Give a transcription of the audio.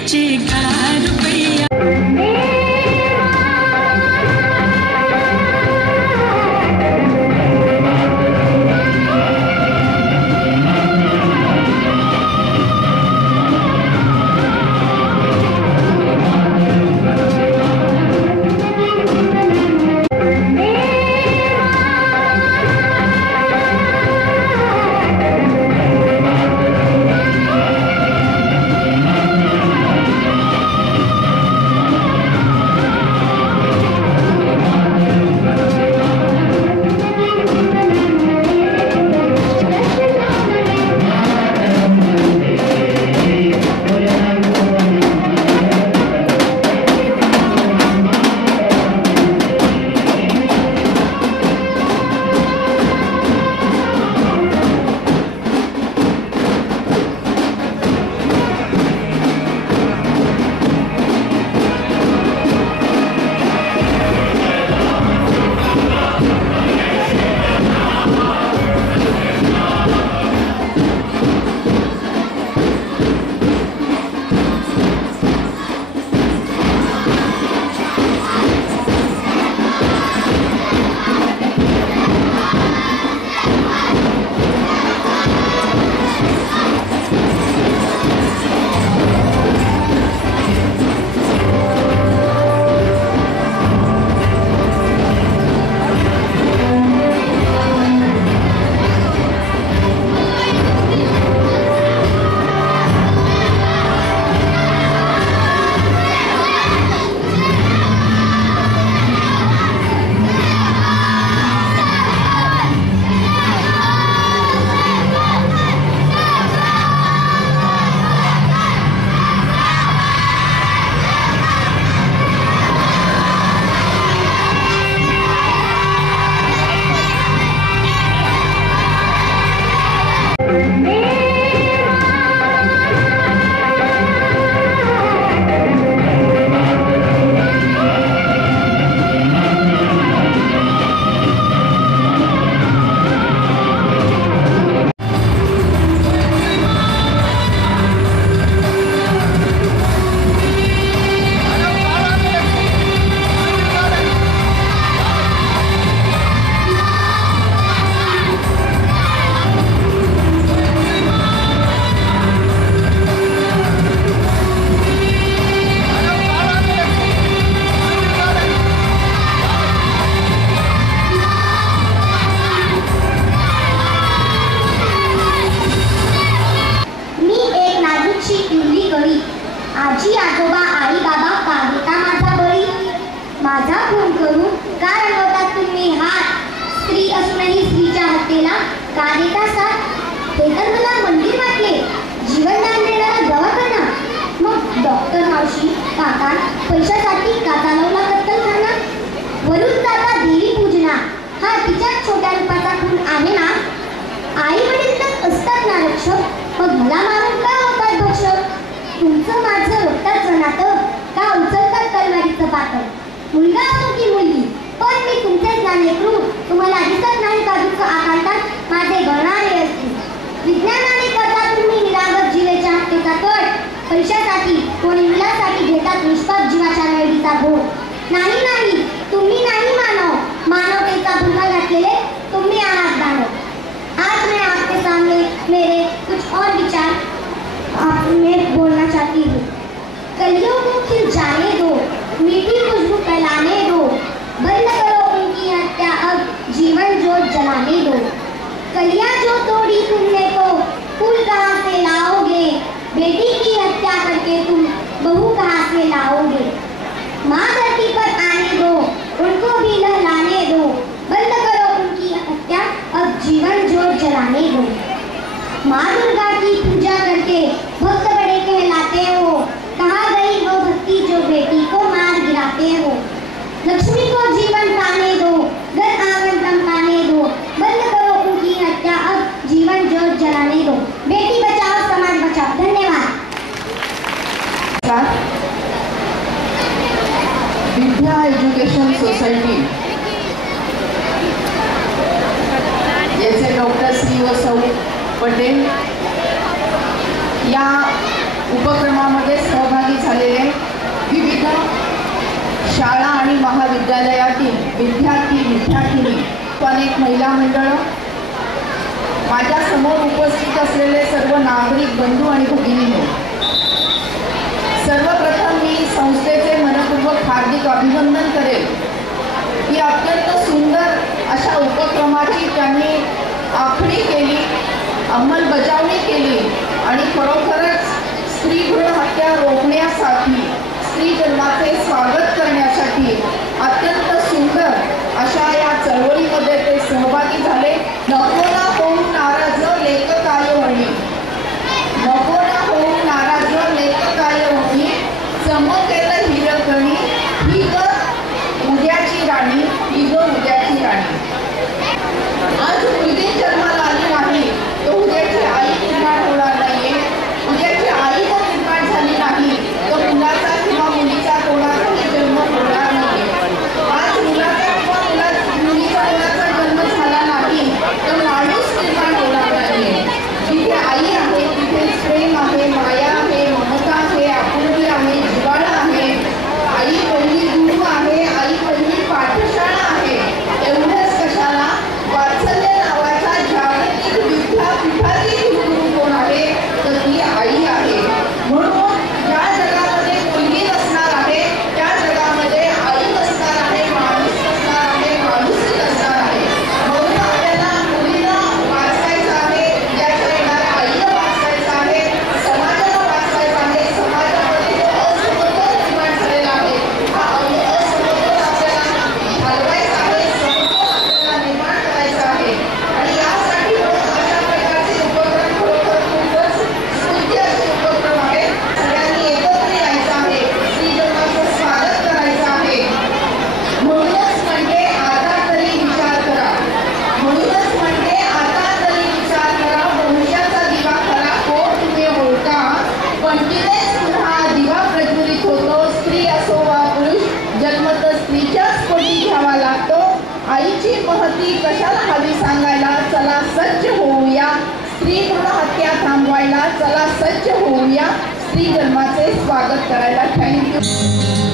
बेचे का रुपया। आजी आजोबा आई बाबा काढता माझा बळी, माझा खून करून का रंगवतात तुम्ही हात, स्त्री असूनही स्त्रीच्या हत्येला का देता साथ? हे तर मला मंदिर वाटले, जीवनदान देणारा दवाखाना. मग डॉक्टर मावशी काका पैशासाठी का चालवला कत्तलखाना? वरून जाता देवी पूजना, हा तिच्या छोट्या रूपाचा खून आहे ना. आई वडील तर असतात ना रक्षक, मग मला मारून का होतात भक्षक? तुमचं माझं रक्ताचं नातं का उचलतात तलवारीचं पातळ? मुलगा असो की मुलगी, पण मी तुमचे ज्ञानेकृ, तुम्हाला दिसत नाही का दुःख आकांतात माझे गळणारे असतील? विज्ञानाने करता तुम्ही निरागस जीवेच्या हत्येचा कट, पैशासाठी कोणी मुलासाठी घेतात निष्पाप जीवाच्या नळीचा घोट. नाही नाही, तुम्ही नाही मानव, मानवतेचा भुंगा घातलेले तुम्ही आहात दानव. आज मैं आपके सामने मेरे कुछ और विचार मैं बोलना चाहती हूँ. कलियों को खिल जाने दो, मीठी खुशबू फैलाने दो, बंद करो उनकी हत्या अब जीवन जोत जलाने दो. कलियां जो तोड़ी तुमने तो फूल कहाँ से लाओगे? बेटी की हत्या करके तुम बहू कहाँ से लाओगे? माँ धरती पर आने दो, उनको भी लहलाने दो, बंद करो उनकी हत्या अब जीवन जोत जलाने दो. माँ दुर्गा की पूजा करके भक्त बड़े कहलाते हो, कहाँ गई वो भक्ति जो बेटी को मार गिराते हो? लक्ष्मी को जीवन पाने दो, घर आंगन चमकाने दो, बंद करो उनकी हत्या अब जीवन जोत जलाने दो. बेटी बचाओ समाज बचाओ. धन्यवाद. विद्या एज्युकेशन सोसायटी याचे डॉक्टर श्री व सौ पटेल या उपक्रमामध्ये सहभागी शाळा आणि महाविद्यालयातील विद्यार्थिनी व अनेक महिला मंडळं, माझ्या समोर उपस्थित असलेले सर्व नागरिक बंधू आणि भगिनींनो, सर्वप्रथम मी संस्थेचे मनपूर्वक हार्दिक अभिनंदन करेल की अत्यंत सुंदर अशा उपक्रमाची त्यांनी आखणी केली, अंमलबजावणी केली आणि खरोखरच स्त्री भ्रूण हत्या रोखण्यासाठी, स्त्री जन्माचे स्वागत करण्यासाठी अत्यंत सुंदर अशा या चळवळीमध्ये ते सहभागी झाले. नको ना होऊन नाराज लेखकाय होणी, नको ना होऊन नाराज लेखकाय होणी, चमकेल हिरकणी, ही ग उद्याची राणी, ही ग उद्याची राणी. आज मुलगी जन्माला आली नाही तर उद्याची आई निर्माण होणार नाहीये, उद्याची आई जर निर्माण झाली नाही तर मुलाचा किंवा मुलीचा कोणाचाही जन्म होणार नाही. आज मुलाचा किंवा मुलीचा कोणाचा जन्म झाला नाही तर माणूस निर्माण होणार नाही. जिथे आई आहे तिथे प्रेम आहे, माया आहे, ममता आहे, आपुलकी आहे, जिव्हाळा आहे. आई पहिली गुरु आहे, आई पहिली पाठशाळा आहे. एवढंच कशाला, वात्सल्य नावाच्या जागतिक विद्यापीठातील गुरु कोण आहे तर ती आई आहे. म्हणून ज्या जगामध्ये मुलगी नसणार आहे त्या जगामध्ये आई नसणार आहे, माणूस नसणार आहे, माणूसही नसणार आहे. म्हणून आपल्याला मुलीला वाचवायचं आहे, ज्याच्या येणाऱ्या आईला वाचवायचं आहे, समाजाला वाचवायचं आहे. समाजामध्ये जो असमतोल निर्माण झालेला आहे हा असमतोल आपल्याला घालवायचा आहे, समतोल आपल्याला निर्माण करायचा आहे. आणि यासाठी अशा प्रकारचे उपक्रम खरोखर खूपच स्तुत्य असे उपक्रम आहेत. सगळ्यांनी एकत्र यायचं आहे, स्त्री जन्माचं स्वागत करायचं आहे. म्हणूनच म्हणते आता तरी विचार करा, म्हणूनच म्हणते आता तरी विचार करा, भविष्याचा दिवा खरा कोण तुम्ही ओळखा, कंटिन्यूस पुन्हा दिवा प्रज्वलित होतो. स्त्री असो वा पुरुष, जन्म तर स्त्रीच्याच पोटी घ्यावा लागतो. आईची महती कशाला हवी सांगायला, चला सज्ज होऊया. स्त्री भ्रूण हत्या थांबवायला चला सज्ज होऊया. स्त्री जन्माचे स्वागत करायला. थँक्यू.